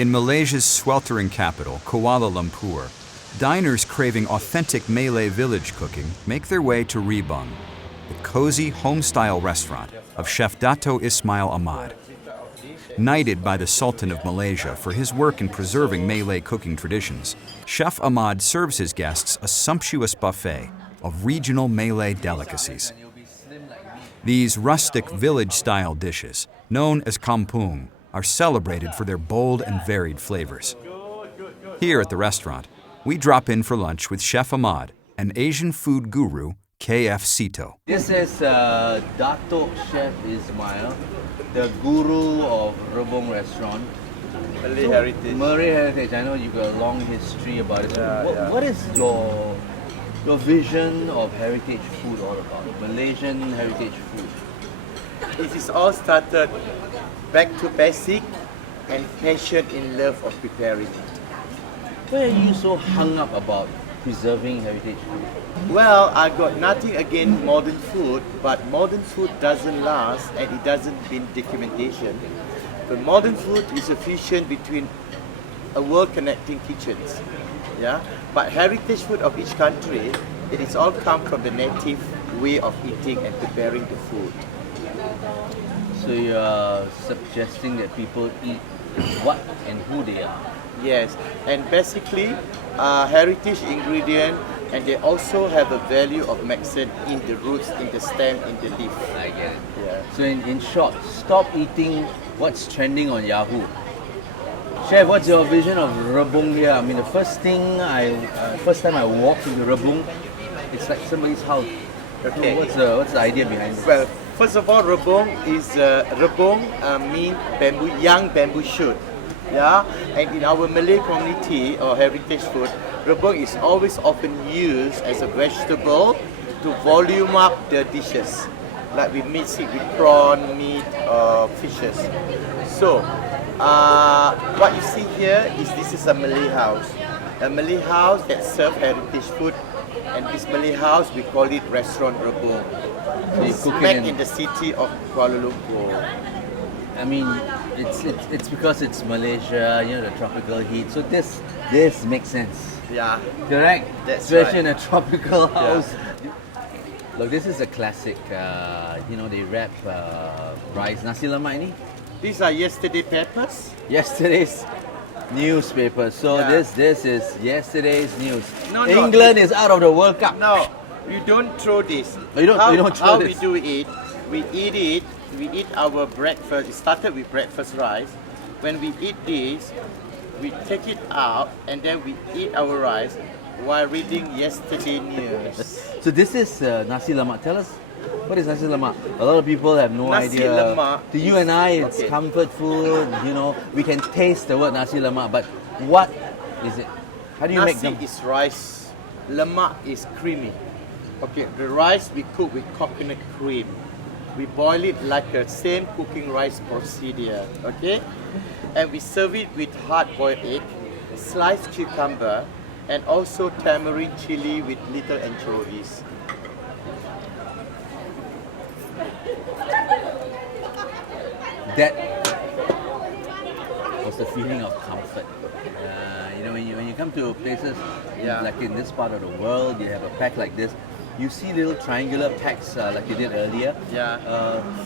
In Malaysia's sweltering capital, Kuala Lumpur, diners craving authentic Malay village cooking make their way to Rebung, the cozy home-style restaurant of Chef Dato Ismail Ahmad. Knighted by the Sultan of Malaysia for his work in preserving Malay cooking traditions, Chef Ahmad serves his guests a sumptuous buffet of regional Malay delicacies. These rustic village-style dishes, known as Kampung, are celebrated for their bold and varied flavors. Here at the restaurant, we drop in for lunch with Chef Ahmad and Asian food guru KF Seetoh. This is Dato Chef Ismail, the guru of Rebung restaurant. Malay heritage. Malay heritage. I know you've got a long history about it. What is your vision of heritage food all about? Malaysian heritage food. It is all started back to basic and passion in love of preparing. Why are you so hung up about preserving heritage food? Well, I got nothing against modern food, but modern food doesn't last and it doesn't mean documentation. But modern food is a fusion between a world connecting kitchens. Yeah? But heritage food of each country, it is all come from the native way of eating and preparing the food. So you're suggesting that people eat what and who they are? Yes, and basically heritage ingredient, and they also have a value of medicine in the roots, in the stem, in the leaf. I get it. Yeah. So in short, stop eating what's trending on Yahoo. Chef, what's your vision of Rebung here? I mean, the first time I walked into Rebung, it's like somebody's house. Okay. So what's the idea behind it? Well, first of all, Rebung is mean bamboo, young bamboo shoot. Yeah, and in our Malay community or heritage food, Rebung is always often used as a vegetable to volume up the dishes. Like we mix it with prawn, meat, or fishes. So, what you see here is this is a Malay house. A Malay house that serves heritage food, and this Malay house we call it Restaurant Rebung. So It's back in the city of Kuala Lumpur. I mean, it's because it's Malaysia, you know, the tropical heat. So this makes sense. Yeah. Correct? That's Especially right. in a tropical house. Look, this is a classic. You know, they wrap rice. Nasi lemak ini? These are yesterday peppers. Yesterday's newspaper. So Yeah. this is yesterday's news. No, England is out of the World Cup. No, we don't throw this. You don't throw how this. we do it, we eat it. We eat our breakfast. It started with breakfast rice. When we eat this, we take it out and then we eat our rice while reading yesterday news. So this is nasi lemak. Tell us, what is nasi lemak? A lot of people have no Nasi idea. lemak To you and I, it's okay. comfort food. You know, we can taste the word nasi lemak, but what is it? How do you make Nasi them? is rice. Lemak is creamy. Okay, the rice we cook with coconut cream. We boil it like a same cooking rice procedure, okay? And we serve it with hard-boiled egg, sliced cucumber, and also tamarind chili with little anchovies. That was the feeling of comfort. You know, when you come to places like in this part of the world, you have a pack like this. You see little triangular packs like you did earlier,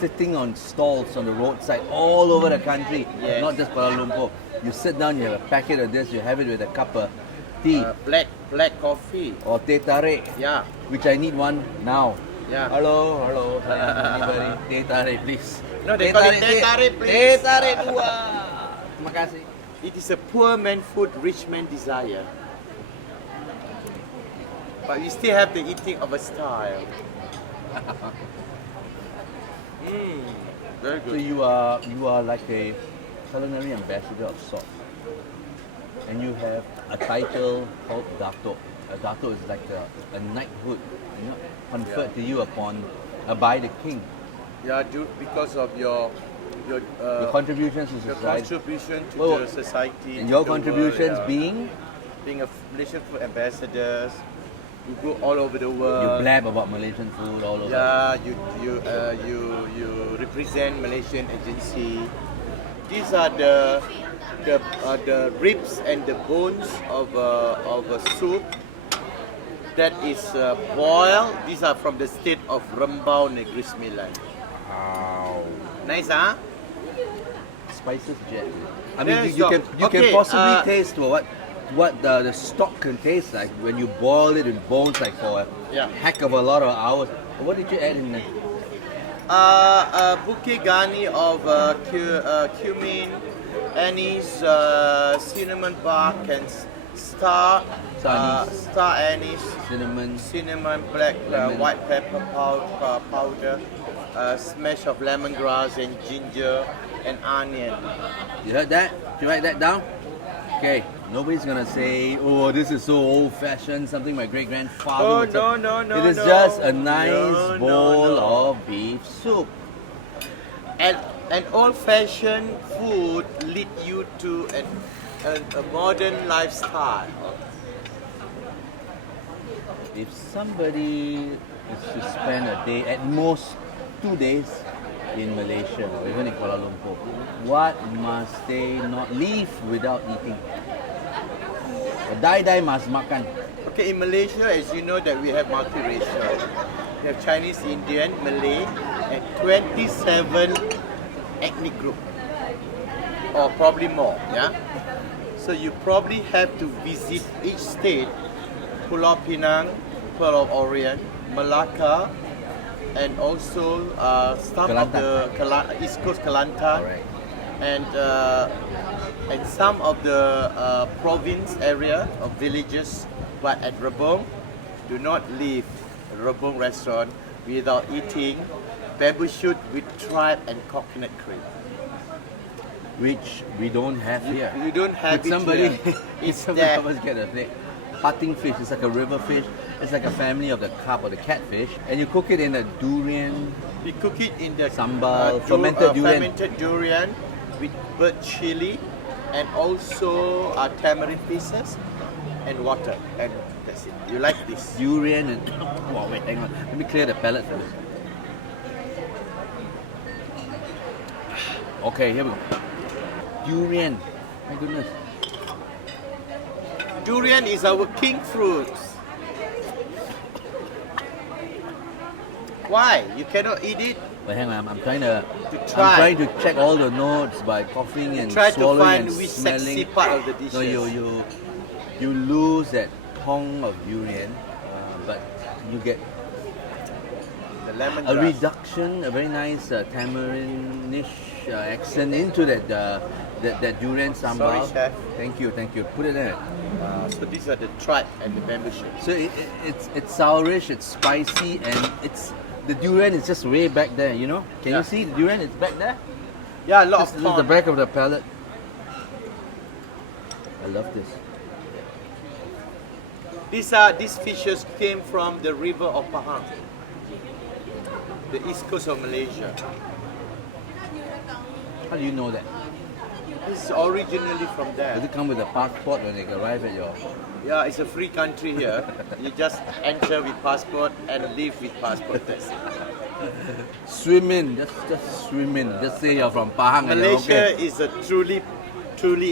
sitting on stalls on the roadside all over the country, Yes. not just Kuala Lumpur. You sit down, you have a packet of this, you have it with a cup of tea Black coffee. or teh tarik, Yeah, which I need one now. yeah. Hello, anybody? Teh tarik, please. No, they call it teh tarik, please. Teh tarik dua. Terima kasih. It is a poor man food, rich man desire. But we still have the eating of a style. Very So good. you are like a culinary ambassador of sorts, and you have a title called Dato. Dato is like a knighthood, you know, conferred to you by the king. Yeah, because of your Your contributions to your society. contribution to Well, the society. And your to the world, contributions yeah. being a Malaysian food ambassadors. You go all over the you world. blab about Malaysian food all over. Yeah, you represent Malaysian agency. These are the the ribs and the bones of a soup that is boiled. These are from the state of Rembau, Negeri Sembilan. Wow. Nice, huh? Spices jet. I There mean, is you no- can okay, possibly taste what the stock can taste like when you boil it in bones like for a Yeah. heck of a lot of hours. What did you add in there? A bouquet garni of cumin, anise, cinnamon bark, and star anise, cinnamon, black, Lemon. white pepper powder, smash of lemongrass and ginger and onion. You heard that? Did you write that down? Okay. Nobody's gonna say, "Oh, this is so old-fashioned, something my great-grandfather." Oh would say." no! It is just a nice bowl of beef soup. And an old-fashioned food lead you to a modern lifestyle. If somebody is to spend a day, at most 2 days in Malaysia or even in Kuala Lumpur, what must they not leave without eating? Die must makan. Okay, in Malaysia, as you know, that we have multiracial. We have Chinese, Indian, Malay, and 27 ethnic group, or probably more. Yeah. So you probably have to visit each state: Pulau Pinang, Pulau Orient, Malacca, and also some of the East Coast Kelantan, Alright. and some of the province area of villages. But at Rebung, do not leave Rebung restaurant without eating bamboo shoot with tripe and coconut cream. Which we don't have here. You don't have Could it somebody, here. It's somebody there. help us get a thing? Putting fish, it's like a river fish. It's like a family of the carp or the catfish. And you cook it in a durian. We cook it in the Sambal, fermented durian. fermented durian with bird chili and also tamarind pieces and water. And that's it. You like this? Durian and... Wow, wait, hang on. Let me clear the palate first. Okay, here we go. Durian. My goodness. Durian is our king fruits. Why? You cannot eat it? Wait, hang on. I'm trying to try. I'm trying to check all the notes by coughing and Try to swallowing find and which smelling. sexy part of the dishes. No, you lose that tong of durian, but you get The lemon a grass. reduction, a very nice tamarind-ish accent into that durian sambal. Sorry, chef. Thank you. Put it there. So these are the tripe and the bamboo shoot. So it's sourish, it's spicy, and the durian is just way back there. You know? Can Yeah. you see the durian? It's back there. Yeah, a lot This of is the corn. back of the palate. I love this. These fishes came from the river of Pahang, the east coast of Malaysia. How do you know that? It's originally from Does there. it come with a passport when they arrive at your... Yeah, it's a free country here. You just enter with passport and leave with passport. That's it. Swim in, just swim in. Just say you're from Pahang and you're Malaysia okay. is a truly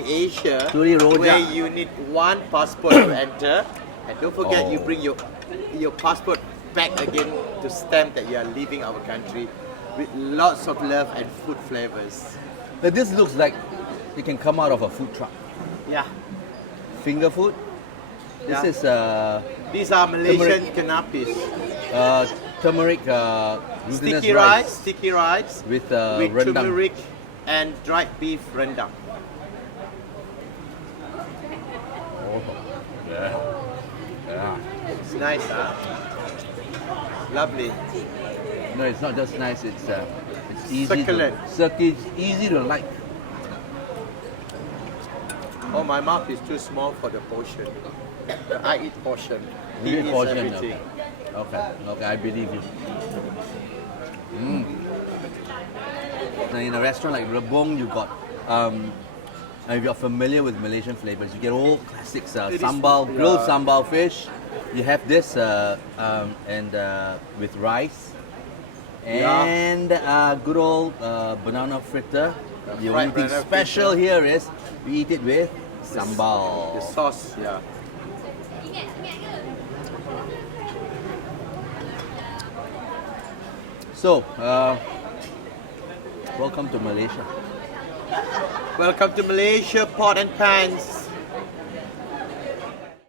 Asia, Truly rojak. where you need one passport to enter, and don't forget you Oh. bring your passport back again to stamp that you are leaving our country with lots of love and food flavors. But this looks like it can come out of a food truck. Yeah, Finger food. This Yeah. is these are Malaysian canapes. turmeric glutinous Sticky rice with with rendang. turmeric and dried beef rendang. Yeah. It's nice, huh? Lovely. No, it's not just nice. It's easy. Succulent. It's easy to like. Oh, my mouth is too small for the portion. I eat portion. He You eat eats portion, everything. Okay, I believe you. Now in a restaurant like Rebung, you got, if you're familiar with Malaysian flavors, you get all classics, It is- sambal, grilled yeah. sambal fish. You have this and with rice. Yeah. And good old banana fritter. The only fried thing banana special fritter. here is We eat it with sambal. The sauce, yeah. So, welcome to Malaysia. Welcome to Malaysia, pot and pans.